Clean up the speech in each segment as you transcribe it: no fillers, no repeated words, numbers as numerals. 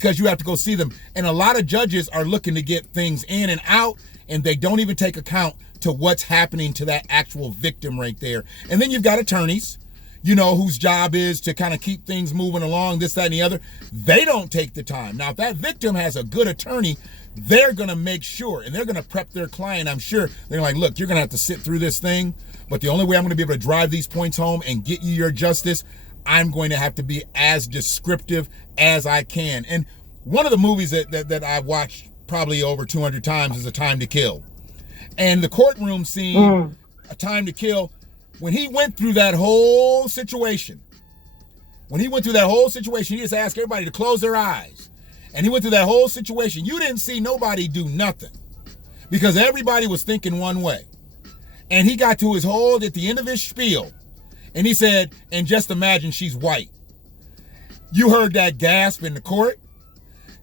because you have to go see them. And a lot of judges are looking to get things in and out, and they don't even take account to what's happening to that actual victim right there. And then you've got attorneys, whose job is to kind of keep things moving along, this, that, and the other. They don't take the time. Now, if that victim has a good attorney, they're going to make sure, and they're going to prep their client, I'm sure. They're like, look, you're going to have to sit through this thing, but the only way I'm going to be able to drive these points home and get you your justice, I'm going to have to be as descriptive as I can. And one of the movies that I've watched probably over 200 times is A Time to Kill. And the courtroom scene, A Time to Kill, when he went through that whole situation, he just asked everybody to close their eyes. And he went through that whole situation. You didn't see nobody do nothing because everybody was thinking one way. And he got to at the end of his spiel, and he said, and just imagine she's white. You heard that gasp in the court.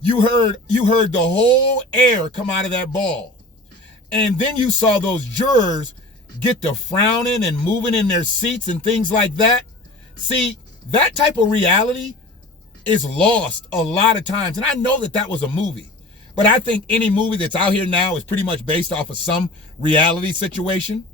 You heard the whole air come out of that ball. And then you saw those jurors get to frowning and moving in their seats and things like that. See, that type of reality is lost a lot of times. And I know that was a movie, but I think any movie that's out here now is pretty much based off of some reality situation.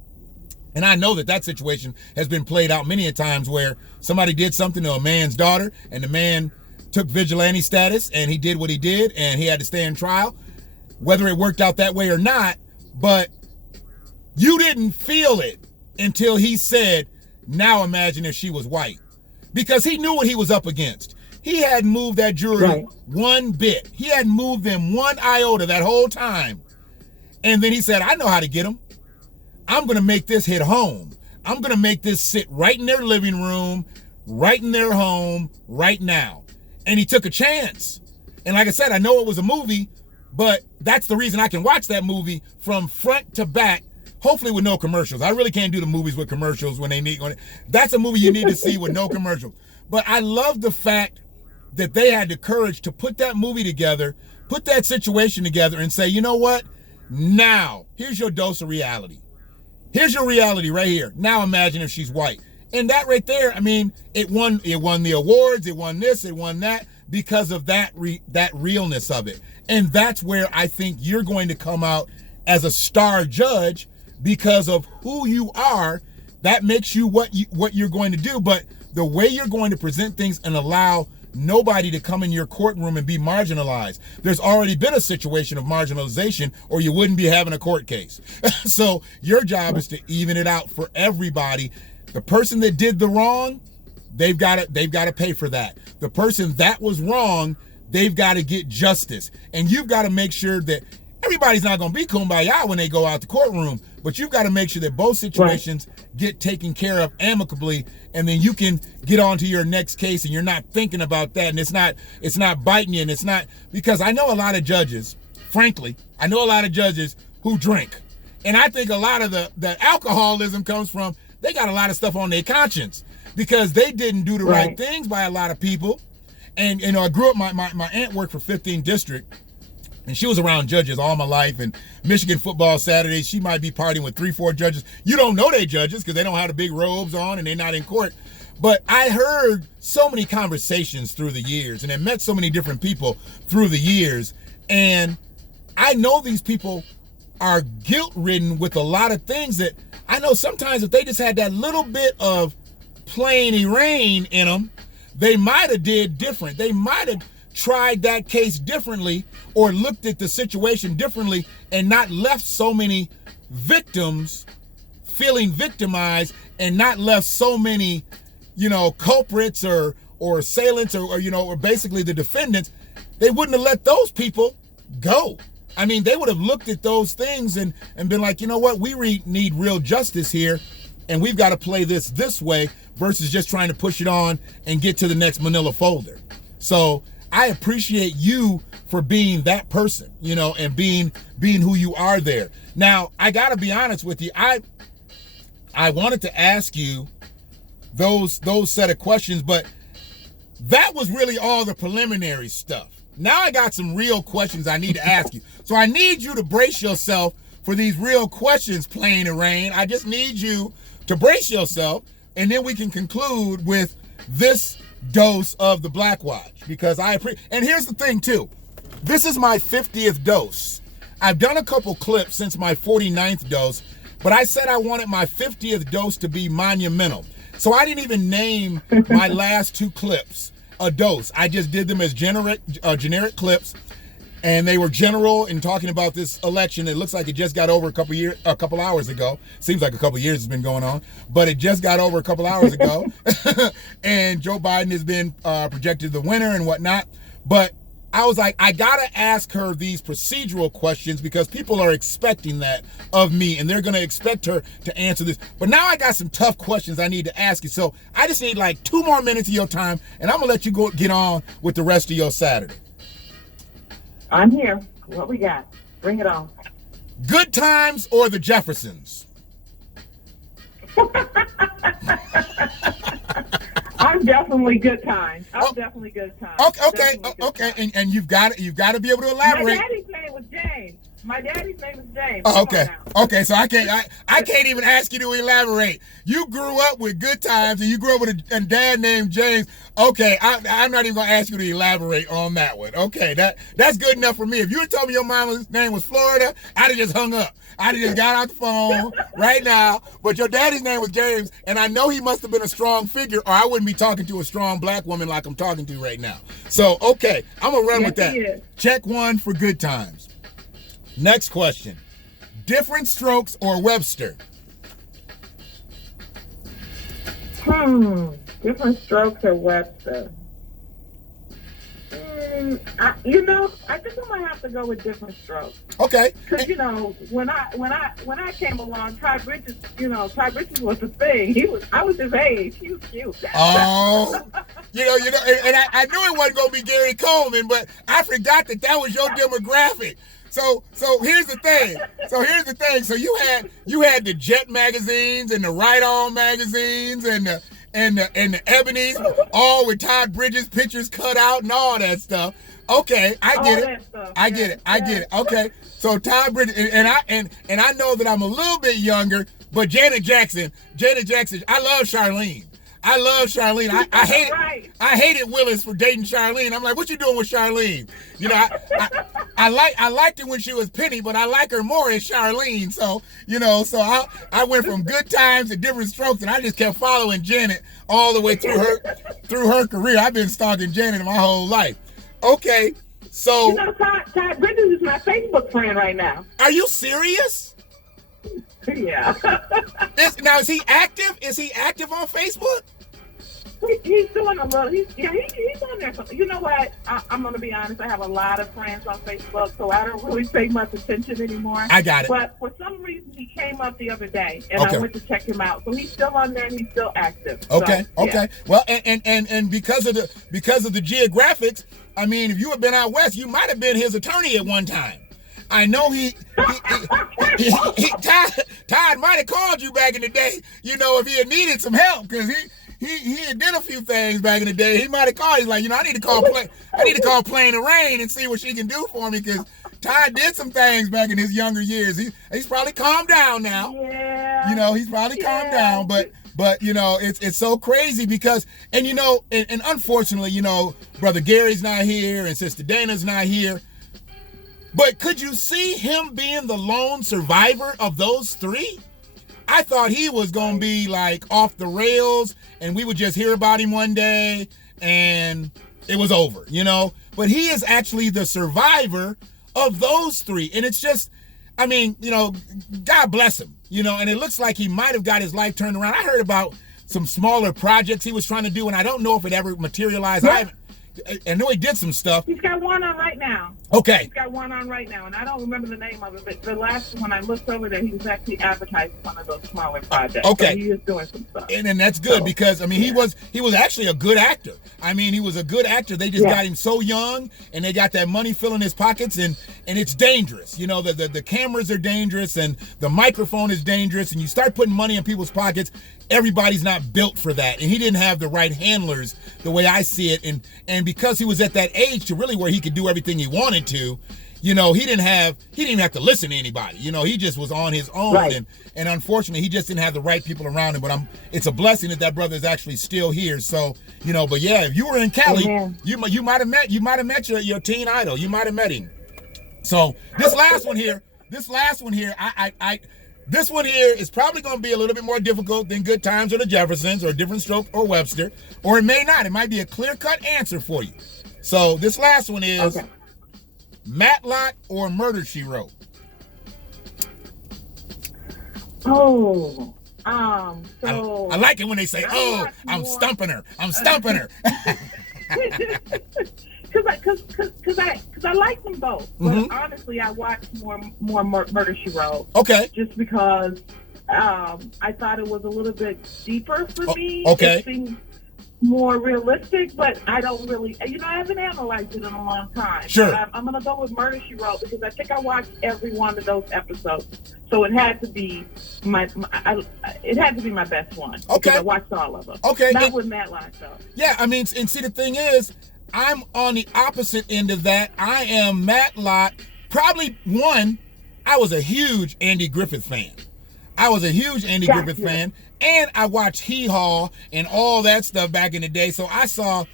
And I know that situation has been played out many a times where somebody did something to a man's daughter and the man took vigilante status and he did what he did and he had to stay in trial, whether it worked out that way or not. But you didn't feel it until he said, now imagine if she was white, because he knew what he was up against. He hadn't moved that jury one bit. He hadn't moved them one iota that whole time. And then he said, I know how to get them. I'm going to make this hit home. I'm going to make this sit right in their living room, right in their home, right now. And he took a chance. And like I said, I know it was a movie, but that's the reason I can watch that movie from front to back, hopefully with no commercials. I really can't do the movies with commercials when they need. That's a movie you need to see with no commercials. But I love the fact that they had the courage to put that movie together, put that situation together and say, you know what? Now, here's your dose of reality. Here's your reality right here. Now imagine if she's white. And that right there, I mean, it won the awards, it won this, it won that, because of that realness of it. And that's where I think you're going to come out as a star judge because of who you are. That makes you what you're going to do. But the way you're going to present things and allow nobody to come in your courtroom and be marginalized. There's already been a situation of marginalization or you wouldn't be having a court case. So your job is to even it out for everybody. The person that did the wrong, they've got to pay for that. The person that was wrong, they've got to get justice. And you've got to make sure that everybody's not going to be kumbaya when they go out the courtroom, but you've got to make sure that both situations get taken care of amicably, and then you can get on to your next case and you're not thinking about that, and it's not biting you, and it's not, because I know a lot of judges, frankly, who drink. And I think a lot of the alcoholism comes from they got a lot of stuff on their conscience because they didn't do the right things by a lot of people. And I grew up, my aunt worked for 15th District, and she was around judges all my life. And Michigan football Saturdays, she might be partying with 3-4 judges. You don't know they judges because they don't have the big robes on and they're not in court. But I heard so many conversations through the years and I met so many different people through the years. And I know these people are guilt-ridden with a lot of things that I know sometimes if they just had that little bit of plain Erane in them, they might have did different. They might have tried that case differently or looked at the situation differently and not left so many victims feeling victimized and not left so many, culprits or assailants or basically the defendants. They wouldn't have let those people go. I mean, they would have looked at those things and been like, you know what, we need real justice here and we've got to play this way versus just trying to push it on and get to the next manila folder. So I appreciate you for being that person, and being who you are there. Now, I got to be honest with you. I wanted to ask you those set of questions, but that was really all the preliminary stuff. Now I got some real questions I need to ask you. So I need you to brace yourself for these real questions, Plain Erane. I just need you to brace yourself, and then we can conclude with this dose of the BlackWatch because and here's the thing too. This is my 50th dose. I've done a couple clips since my 49th dose, but I said I wanted my 50th dose to be monumental. So I didn't even name my last 2 clips a dose. I just did them as generic clips, and they were general in talking about this election. It looks like it just got over a couple hours ago. Seems like a couple years has been going on, but it just got over a couple hours ago. And Joe Biden has been projected the winner and whatnot. But I was like, I gotta ask her these procedural questions because people are expecting that of me, and they're gonna expect her to answer this. But now I got some tough questions I need to ask you. So I just need like 2 more minutes of your time, and I'm gonna let you get on with the rest of your Saturday. I'm here. What we got? Bring it on. Good Times or the Jeffersons? I'm definitely Good Times. Definitely Good Times. Okay. And you've got to be able to elaborate. My daddy's name was James. Oh, okay. So I can't even ask you to elaborate. You grew up with Good Times, and you grew up with a dad named James. Okay, I'm not even gonna ask you to elaborate on that one. Okay, that's good enough for me. If you had told me your mama's name was Florida, I'd have just hung up. I'd have just got out the phone right now. But your daddy's name was James, and I know he must have been a strong figure, or I wouldn't be talking to a strong black woman like I'm talking to right now. So okay, I'm gonna run with that. Check 1 for Good Times. Next question. Different Strokes or Webster? Different Strokes or Webster? I think I might have to go with Different Strokes. Okay. Because when I came along, Ty Bridges was the thing. I was his age. He was cute. Oh, and I knew it wasn't gonna be Gary Coleman, but I forgot that was your demographic. So here's the thing. So you had the Jet magazines and the Right On magazines and the Ebony's, all with Todd Bridges pictures cut out and all that stuff. Okay, I get it. Okay, so Todd Bridges and I know that I'm a little bit younger, but Janet Jackson. I love Charlene. I hated Willis for dating Charlene. I'm like, what you doing with Charlene? I liked her when she was Penny, but I like her more as Charlene. So I went from Good Times to Different Strokes, and I just kept following Janet all the way through her career. I've been stalking Janet my whole life. Okay, so Todd Bridges is my Facebook friend right now. Are you serious? Yeah. Now, is he active? Is he active on Facebook? He's doing a little. He's on there. You know what? I'm going to be honest. I have a lot of friends on Facebook, so I don't really pay much attention anymore. I got it. But for some reason, he came up the other day, and I went to check him out. So he's still on there, and he's still active. Okay. So, okay. Yeah. Well, and because of the geographics, I mean, if you had been out west, you might have been his attorney at one time. I know Todd might have called you back in the day, if he had needed some help, because he had did a few things back in the day. He might have called. He's like, I need to call Plain Erane and see what she can do for me, because Todd did some things back in his younger years. He's probably calmed down now. Yeah. He's probably calmed down, but it's so crazy because, and unfortunately, Brother Gary's not here and Sister Dana's not here. But could you see him being the lone survivor of those 3? I thought he was going to be like off the rails and we would just hear about him one day and it was over, But he is actually the survivor of those 3. And it's just, God bless him, and it looks like he might have got his life turned around. I heard about some smaller projects he was trying to do, and I don't know if it ever materialized. Yeah. I know he did some stuff. He's got one on right now. Okay. He's got one on right now, and I don't remember the name of it, but the last one I looked over there, he was actually advertising one of those smaller projects. Okay. So he is doing some stuff. And that's good because, he was actually a good actor. He was a good actor. They just got him so young, and they got that money filling his pockets, and it's dangerous. The cameras are dangerous, and the microphone is dangerous, and you start putting money in people's pockets, everybody's not built for that. And he didn't have the right handlers the way I see it. And because he was at that age to really where he could do everything he wanted to, he didn't even have to listen to anybody. He just was on his own. Right. And unfortunately, he just didn't have the right people around him. But it's a blessing that brother is actually still here. So, but yeah, if you were in Cali, you might have met your teen idol. You might have met him. So this last one here, this one here is probably going to be a little bit more difficult than Good Times or the Jeffersons or Different Stroke or Webster, or it may not. It might be a clear-cut answer for you. So this last one is Matlock or Murder, She Wrote. So I like it when they say, I'm stumping her. I'm stumping her. Because I like them both, but honestly, I watched more Murder, She Wrote. Okay. Just because I thought it was a little bit deeper for me. Okay. It seemed more realistic, but I don't really, I haven't analyzed it in a long time. Sure. But I'm going to go with Murder, She Wrote because I think I watched every one of those episodes, so it had to be my best one. Okay. Because I watched all of them. Okay. Not with Matlock though. Yeah, and see, the thing is, I'm on the opposite end of that. I am Matlock. Probably I was a huge Andy Griffith fan. Griffith fan. And I watched Hee Haw and all that stuff back in the day. So I saw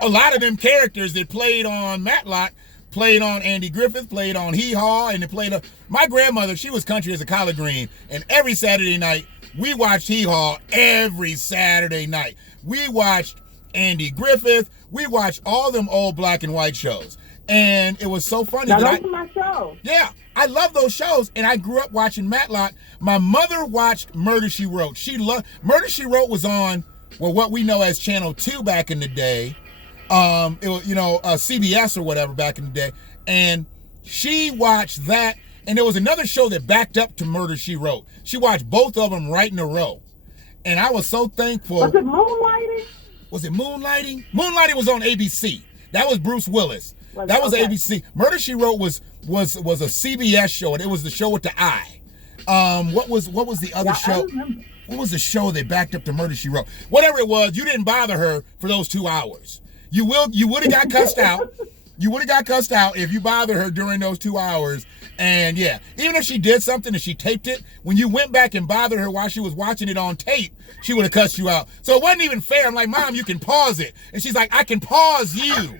a lot of them characters that played on Matlock, played on Andy Griffith, played on Hee Haw, and they played my grandmother, she was country as a collard green. And every Saturday night, we watched Hee Haw every Saturday night. We watched Andy Griffith. We watched all them old black and white shows. And it was so funny. Now, those are my shows. Yeah, I love those shows. And I grew up watching Matlock. My mother watched Murder, She Wrote. She loved Murder, She Wrote was on, what we know as Channel 2 back in the day. It was, CBS or whatever back in the day. And she watched that. And there was another show that backed up to Murder, She Wrote. She watched both of them right in a row. And I was so thankful. Was it Moonlighting? Was it Moonlighting? Moonlighting was on ABC. That was Bruce Willis. That was ABC. Murder, She Wrote was a CBS show, and it was the show with the eye. What was the other show? What was the show that backed up to Murder, She Wrote? Whatever it was, you didn't bother her for those 2 hours. You would have got cussed out. You would have got cussed out if you bothered her during those 2 hours. And yeah, even if she did something and she taped it, when you went back and bothered her while she was watching it on tape, she would have cussed you out. So it wasn't even fair. I'm like, Mom, you can pause it. And she's like, I can pause you.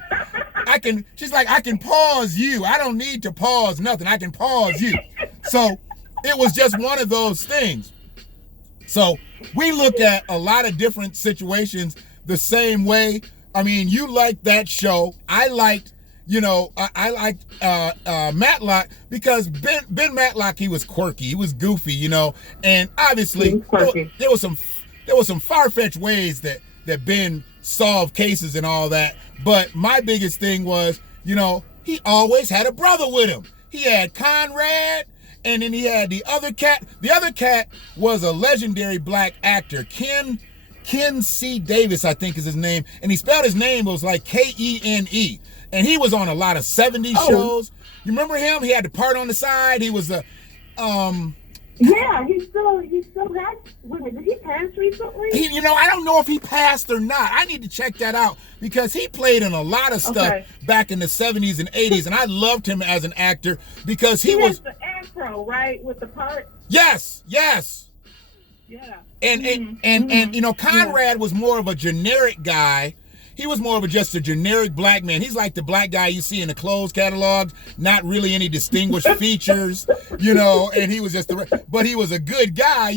She's like, I can pause you. I don't need to pause nothing. I can pause you. So it was just one of those things. So we look at a lot of different situations the same way. I mean, you liked that show. I liked Matlock because Ben Matlock, he was quirky, he was goofy, and obviously there was some far-fetched ways that Ben solved cases and all that. But my biggest thing was, he always had a brother with him. He had Conrad, and then he had the other cat. The other cat was a legendary black actor, Ken C. Davis, I think is his name, and he spelled his name, it was like Kene. And he was on a lot of 70s shows. You remember him? He had the part on the side. He was Yeah, he still has. Did he pass recently? I don't know if he passed or not. I need to check that out because he played in a lot of stuff back in the 70s and 80s, and I loved him as an actor because he was the afro, right, with the part. Yes. Yeah. And Conrad was more of a generic guy. He was more of just a generic black man. He's like the black guy you see in the clothes catalogs, not really any distinguished features, and he was just but he was a good guy,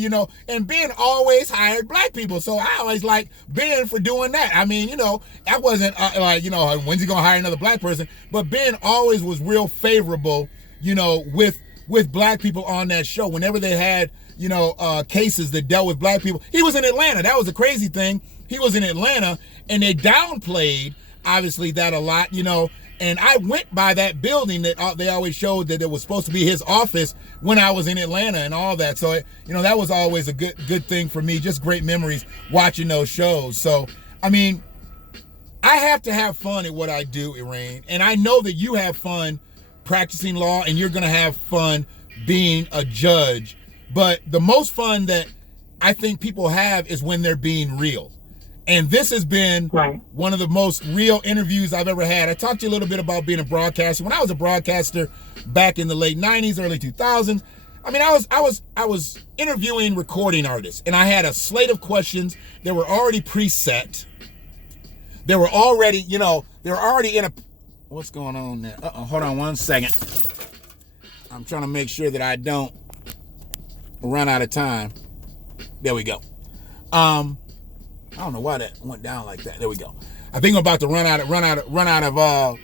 and Ben always hired black people. So I always liked Ben for doing that. I mean, I wasn't when's he going to hire another black person? But Ben always was real favorable, with black people on that show. Whenever they had, cases that dealt with black people, he was in Atlanta. That was the crazy thing. He was in Atlanta, and they downplayed, obviously, that a lot, and I went by that building that they always showed that it was supposed to be his office when I was in Atlanta and all that. So, that was always a good thing for me, just great memories watching those shows. So, I mean, I have to have fun at what I do, Erane, and I know that you have fun practicing law, and you're going to have fun being a judge, but the most fun that I think people have is when they're being real. And this has been Right. one of the most real interviews I've ever had. I talked to you a little bit about being a broadcaster. When I was a broadcaster back in the late 90s, early 2000s, I mean, I was interviewing recording artists, and I had a slate of questions that were already preset. They were already, you know, they were already in a, what's going on there? Hold on one second. I'm trying to make sure that I don't run out of time. There we go. I don't know why that went down like that. There we go. I think I'm about to run out of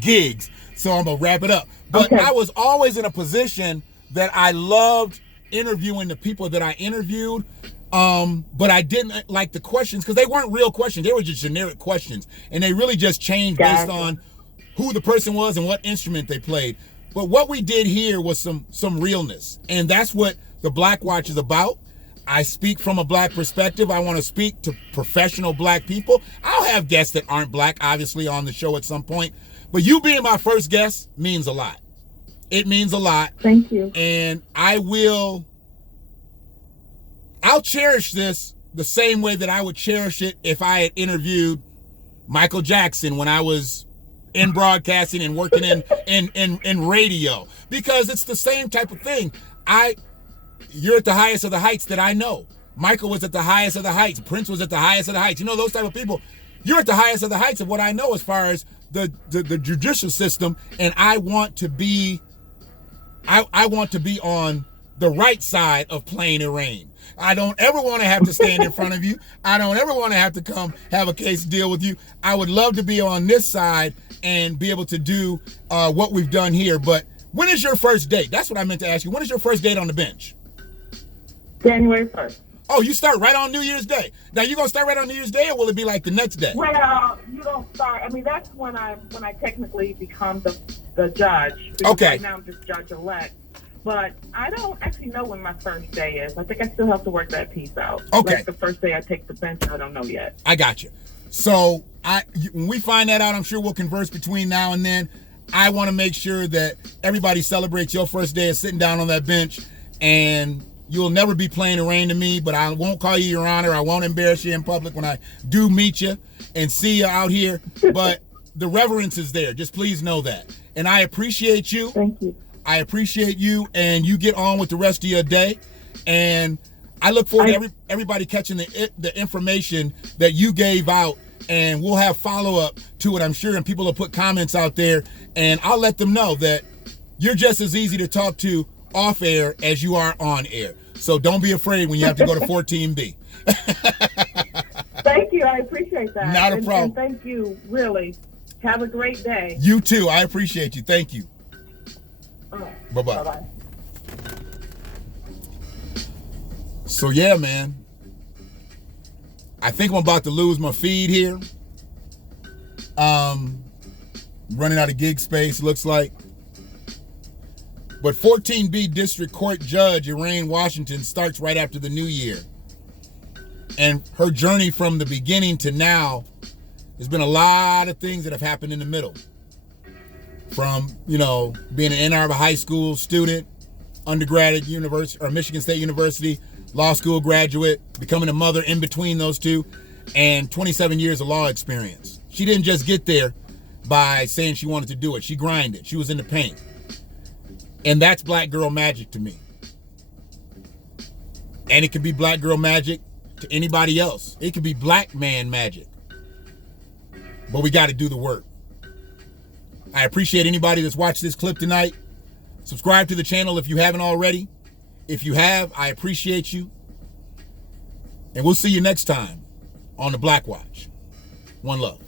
gigs, so I'm gonna wrap it up. But Okay. I was always in a position that I loved interviewing the people that I interviewed, but I didn't like the questions because they weren't real questions. They were just generic questions, and they really just changed based on who the person was and what instrument they played. But what we did here was some realness, and that's what the BlackWatch is about. I speak from a black perspective. I want to speak to professional black people. I'll have guests that aren't black, obviously, on the show at some point. But you being my first guest means a lot. It means a lot. Thank you. And I'll cherish this the same way that I would cherish it if I had interviewed Michael Jackson when I was in broadcasting and working in radio. Because it's the same type of thing. You're at the highest of the heights that I know. Michael was at the highest of the heights. Prince was at the highest of the heights. You know, those type of people. You're at the highest of the heights of what I know as far as the judicial system, and I want to be on the right side of playing Erane. I don't ever want to have to stand in front of you. I don't ever want to have to come have a case deal with you. I would love to be on this side and be able to do what we've done here. But when is your first date? That's what I meant to ask you. When is your first date on the bench? January 1st. Oh, you start right on New Year's Day. Now, you gonna start right on New Year's Day, or will it be like the next day? Well, you don't start. I mean, that's when I technically become the judge. Because Okay. Right now I'm just judge-elect. But I don't actually know when my first day is. I think I still have to work that piece out. Okay. Like the first day I take the bench, I don't know yet. I got you. So when we find that out, I'm sure we'll converse between now and then. I want to make sure that everybody celebrates your first day of sitting down on that bench, and you'll never be playing Erane to me, but I won't call you Your Honor. I won't embarrass you in public when I do meet you and see you out here. But the reverence is there. Just please know that. And I appreciate you. Thank you. I appreciate you, and you get on with the rest of your day. And I look forward to everybody catching the information that you gave out, and we'll have follow-up to it, I'm sure, and people will put comments out there, and I'll let them know that you're just as easy to talk to off air as you are on air. So don't be afraid when you have to go to 14B. Thank you. I appreciate that. Not a problem. And thank you, really. Have a great day. You too. I appreciate you. Thank you. All right. Bye-bye. Bye-bye. So yeah, man. I think I'm about to lose my feed here. Running out of gig space, looks like. But 14B District Court Judge Erane Washington starts right after the new year. And her journey from the beginning to now, there's been a lot of things that have happened in the middle. From, you know, being an Ann Arbor High School student, undergrad at University or Michigan State University, law school graduate, becoming a mother in between those two, and 27 years of law experience. She didn't just get there by saying she wanted to do it. She grinded. She was in the paint. And that's black girl magic to me. And it could be black girl magic to anybody else. It could be black man magic. But we got to do the work. I appreciate anybody that's watched this clip tonight. Subscribe to the channel if you haven't already. If you have, I appreciate you. And we'll see you next time on the BlackWatch. One love.